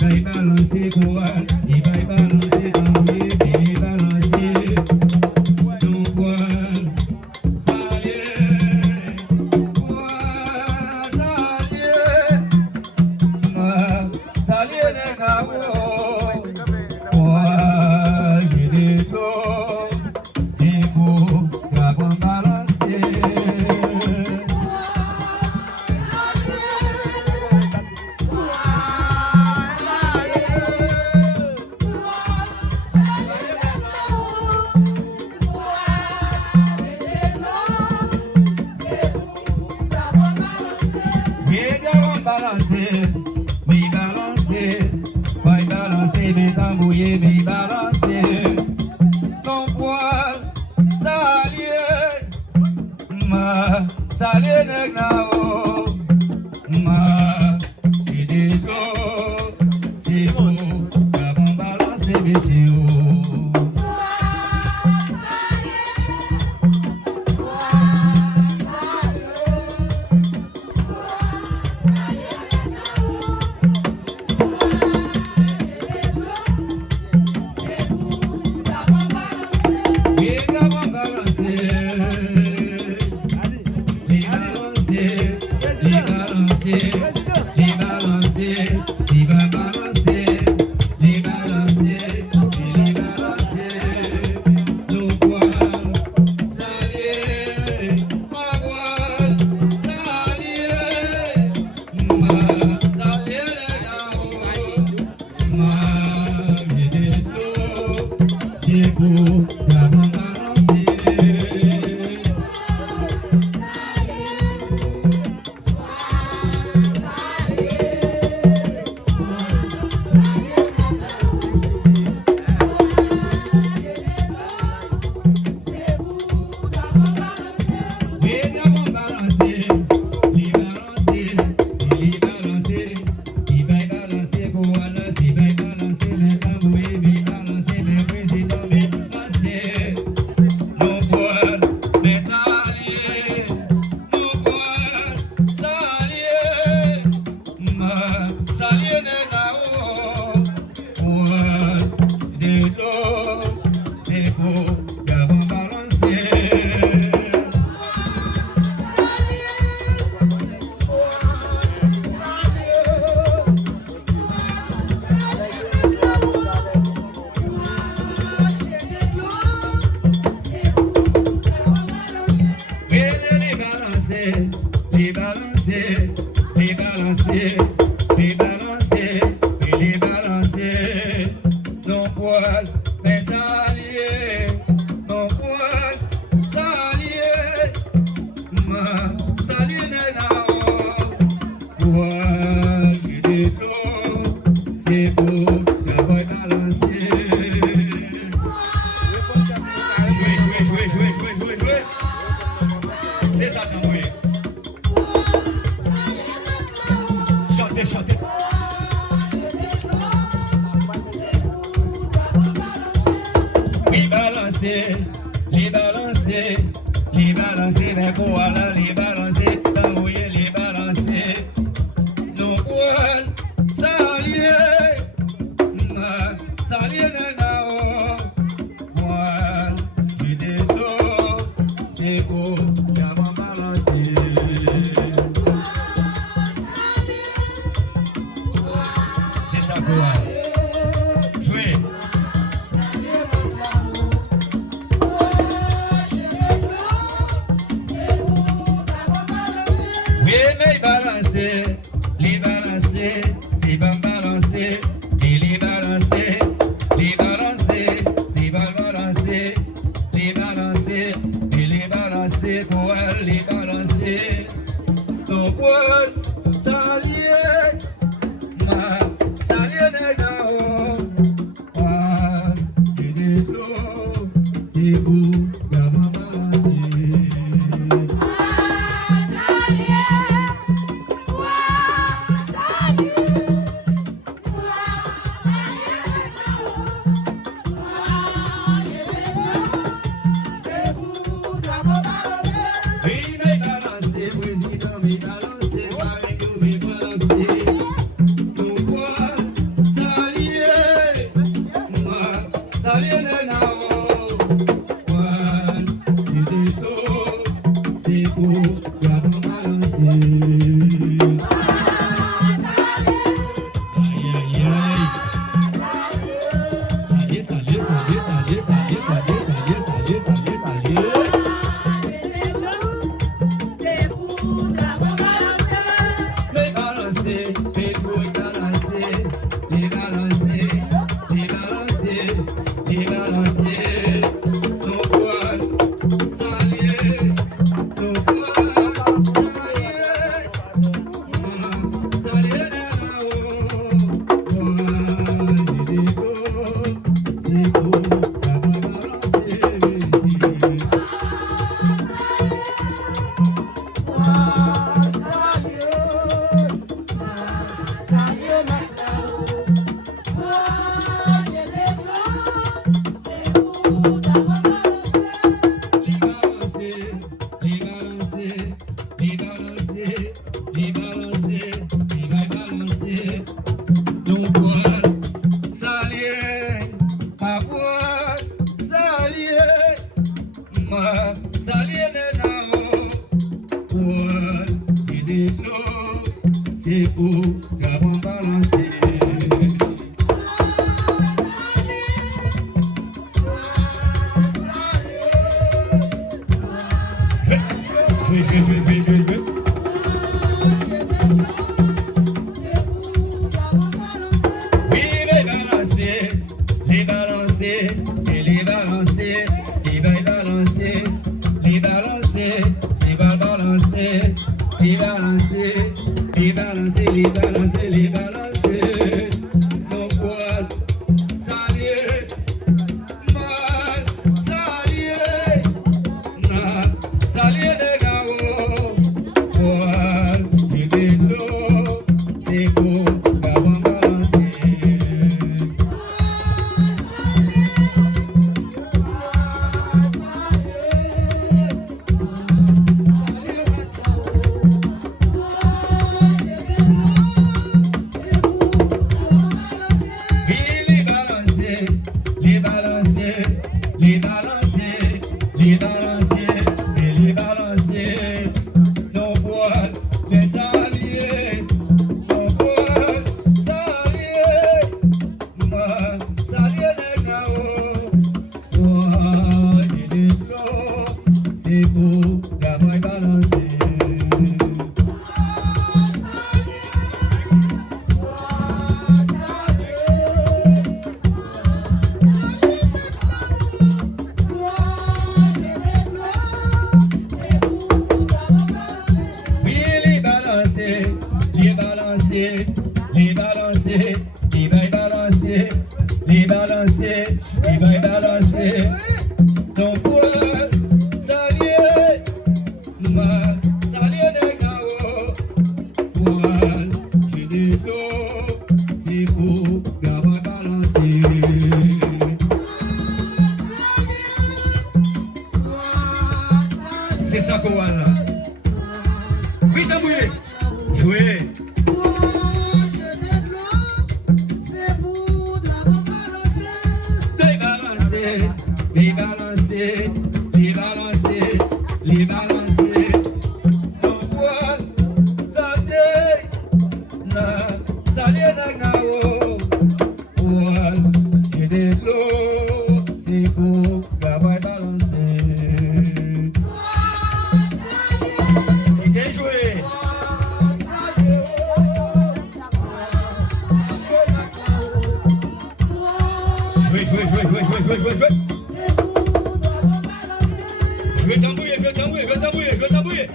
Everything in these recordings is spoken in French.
va balancer quoi, il va balancer tambouille, il va balancer ton poil. Salier, poil, salier, salier de Gao, poil, j'ai des flots, c'est beau, Gabon balancer. Mi tambouiller, mi balancer ton poil, salier, ma salier de Gao, ma idéo, c'est beau, Gabon balancer, monsieur. Les balancer, les balancer, les balancer, les balancer, ton poil, mais salier, ton poil, salier, ma salier n'est là, poil, j'ai des flots, c'est beau, la voix balancer. Jouer, c'est ça, t'as joué. Chantez. Oui, les balancer, mais quoi là, les balancer, t'envoyer les balancer. Nos poils, salier, n'est là, poil, j'ai des dos, c'est beau, y'a mon balancer. C'est ça, quoi. Jouez. Les balancer, c'est pas balancer, et les balancer, c'est pas balancer, les balancer, et les balancer, poil, les balancer, ton poil, salier, ma salier nègre. les balancer, les balancer, les balancer, nos poils salier, nos poils salier, salier de là-haut, poils des beaux, c'est beau, la balancer, les balancer, les balancer, les balancer, nos poils salier, ma poil salier, ma salier de là-haut, poil de l'eau, c'est pour l'avoir balancé. Oui, les balancer, les balancer, et les balancer, les balancer, les balancer, c'est pas balancer, les balancer, les balancer, les balancer, les balancer, nos poils salier, mal salier, na salier de là-haut, poils de l'eau, c'est pour l'avoir balancé. Les balancer, les balancer, les balancer, et les balancer, nos poils, les saliers, nos poils, saliers, ma salier de là-haut, poils et de l'eau, c'est pour l'avoir balancé. Les balancer, les balancer, les balancer, les balancer, les balancer, ton poil salier, ma salier de là-haut, poil de l'eau, c'est pour l'avoir balancé. C'est ça qu'on a là. Oui, tambouillé. Jouez. Les balancer, les balancer, les balancer, les balancer, nos poils salier, na salier de là-haut, poils de l'eau, c'est pour l'avoir balancé. Et bien joué. Jouez. Je vais tambouiller.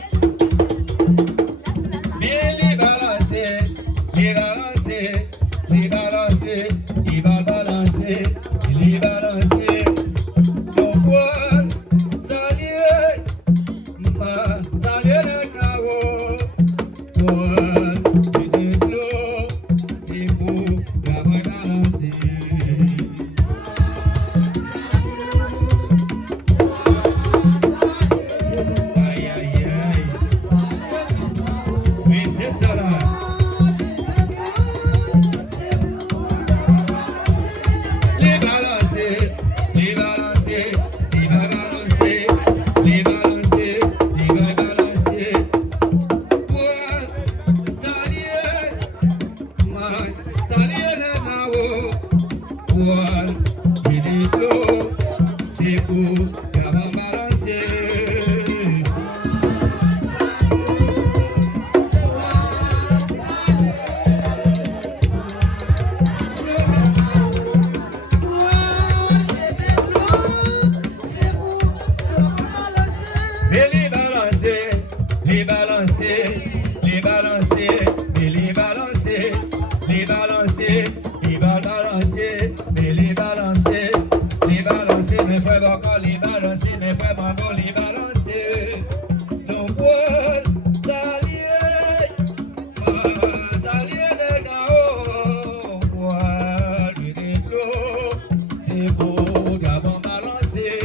Mais les balancer, les balancer, les balancer, ils vont balancer, les balancer, ton poil salier, ma salier de là-haut, poil de l'eau, c'est pour l'avoir balancé. C'est pour l'avoir balancé. les balancer, les balancer, les balancer, mes frères encore les balancer, mes frères encore les balancer. Nous pouvons s'allier, s'allier des gars, poil de l'eau, c'est beau d'abord balancer.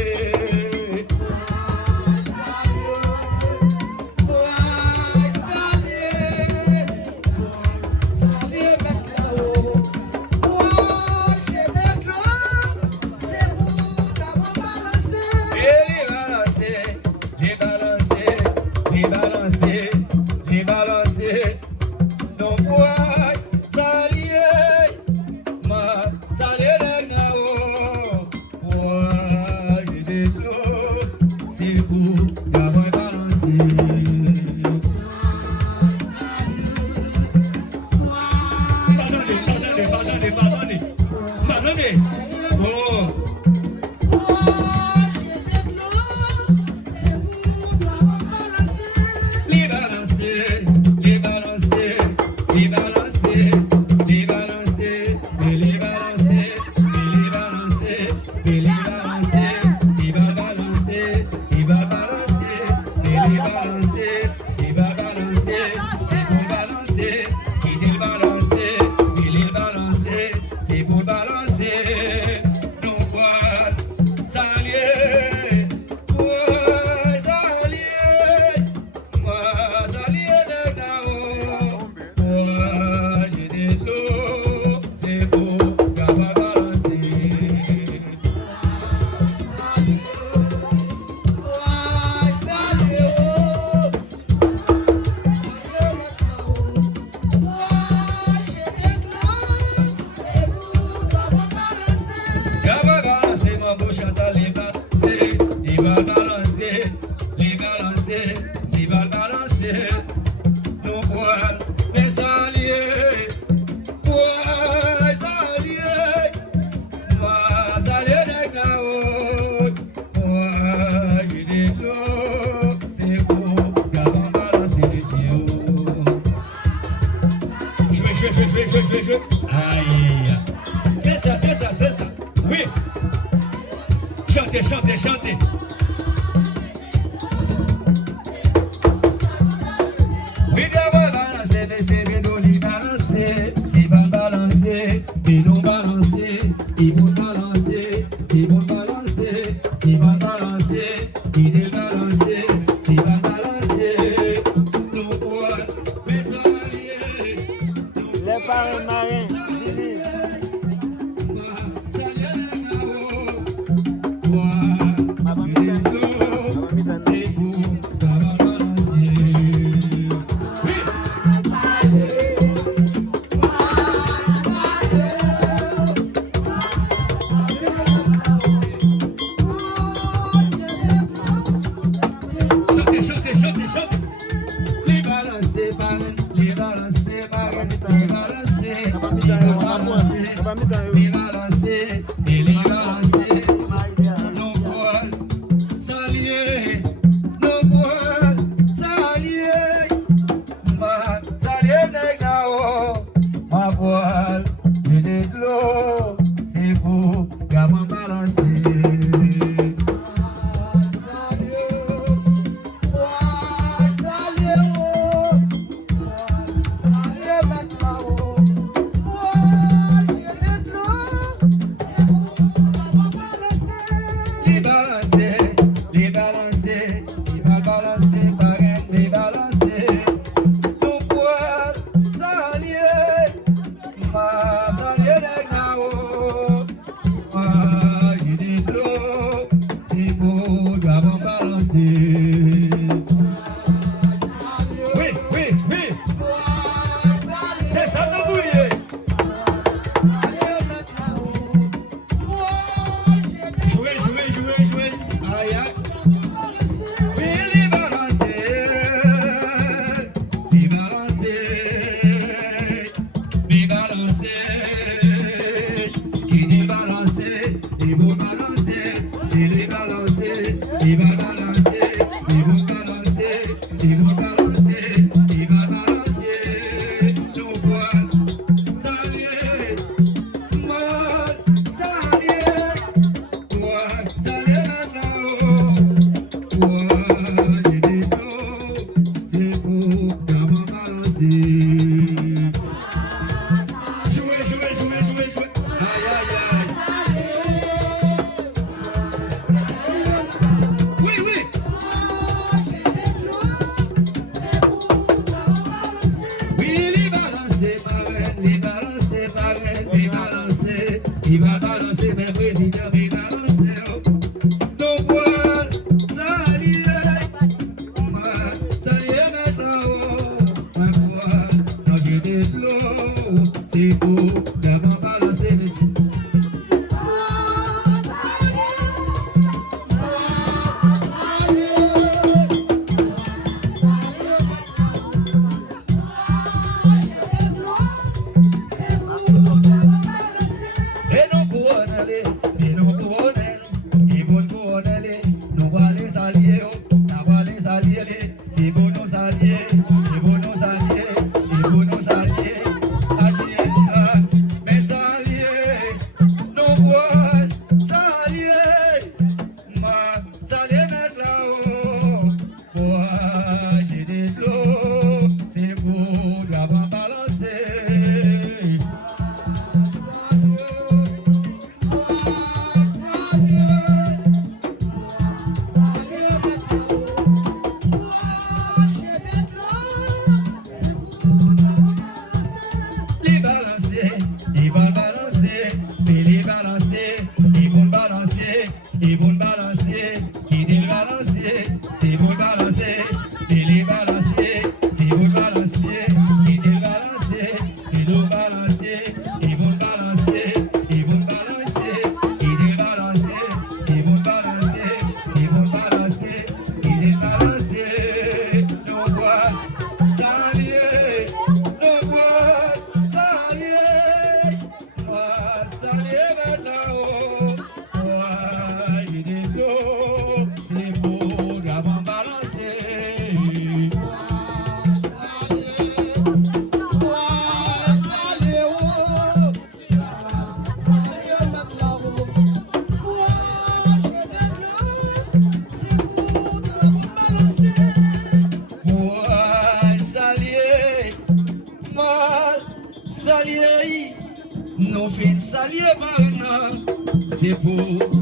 Aïe, c'est ça, c'est ça, c'est ça. Oui. Chantez, chantez, chantez. Oui, d'abord balancer, mais c'est bédoli balancer. Si va balancer, ils vont balancer, ils vont balancer, ils vont balancer, ils vont balancer, ils vont balancer, ils vont balancer. Nous quoi, mes alliés. Les parents marins. mais balancer, il va balancer, mais président, mais balancer. Donc voilà, salut, salut maintenant, ma foi, quand je déploie, c'est pour d'abord balancer, mais et non couronner, et non couronner, et bon couronner, nous va les allier, nous va les allier, c'est bon nos alliés, et bon nos alliés, et bon nos alliés, alliés, mes alliés, nous voit alliés, ma alliés mettre là-haut, moi j'ai des flots, c'est pour d'abord balancer. Les balancer, ils vont balancer, mais les balancer, ils vont balancer, ils vont balancer, qui dit balancer, c'est bon balancer, et les balancer, c'est bon balancer, qui dit balancer, et nous balancer, ils vont balancer, ils vont balancer, qui dit balancer, c'est bon balancer, c'est bon balancer, qui dit balancer, nous voit, saluer, nous voit, saluer, moi, saluer maintenant, moi, j'ai des flots, c'est pour d'avant balancer. Moi, saluer, moi, saluer, nous fin saluer maintenant, c'est pour